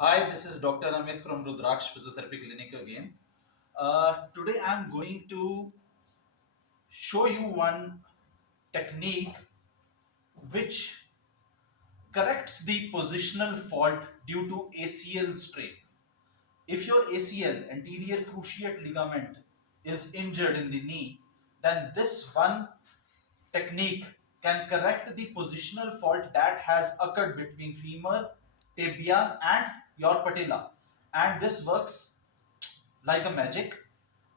Hi, this is Dr. Amit from Rudraksh Physiotherapy Clinic again. Today I'm going to show you one technique which corrects the positional fault due to ACL strain. If your ACL, anterior cruciate ligament, is injured in the knee, then this one technique can correct the positional fault that has occurred between femur, tibia, and your patella. And this works like a magic,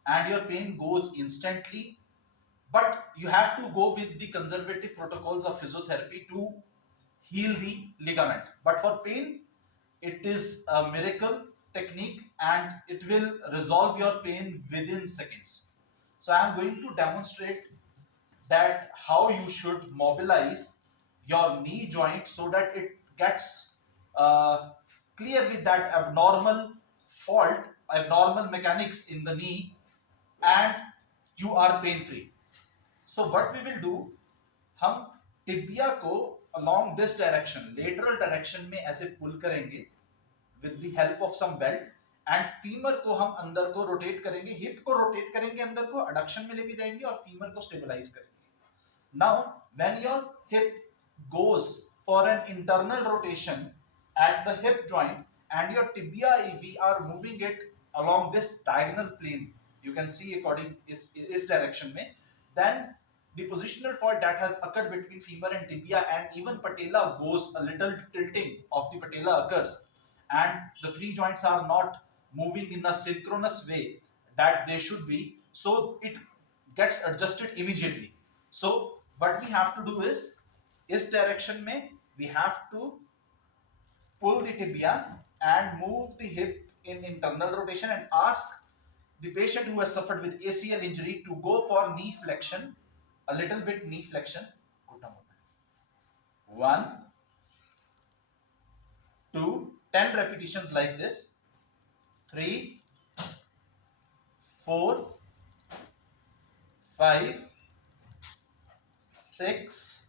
and your pain goes instantly. But you have to go with the conservative protocols of physiotherapy to heal the ligament. But for pain, it is a miracle technique and it will resolve your pain within seconds. So I am going to demonstrate that how you should mobilize your knee joint so that it gets clear with that abnormal fault, abnormal mechanics in the knee, and you are pain free. So what we will do, हम tibia को along this direction, lateral direction में ऐसे pull करेंगे with the help of some belt, and femur को हम अंदर को rotate करेंगे, हिप को रोटेट करेंगे, अंदर को अडक्शन में लेके जाएंगे और फीमर को स्टेबलाइज करेंगे. Now when your hip goes for an internal rotation at the hip joint and your tibia, we are moving it along this diagonal plane, you can see according is direction mein, then the positional fault that has occurred between femur and tibia and even patella goes a little tilting of the patella occurs, and the three joints are not moving in a synchronous way that they should be, so it gets adjusted immediately. So what we have to do is direction mein we have to pull the tibia and move the hip in internal rotation and ask the patient who has suffered with ACL injury to go for knee flexion, a little bit knee flexion. One, two, 10 repetitions like this. 3, 4, 5, 6,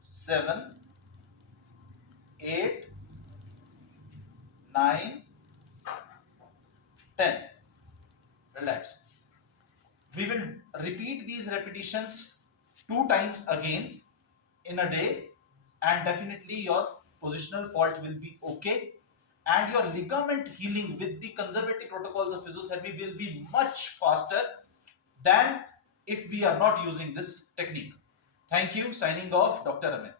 7, 8, 9, 10. Relax. We will repeat these repetitions 2 times again in a day, and definitely your positional fault will be okay, and your ligament healing with the conservative protocols of physiotherapy will be much faster than if we are not using this technique. Thank you. Signing off, Dr. Amit.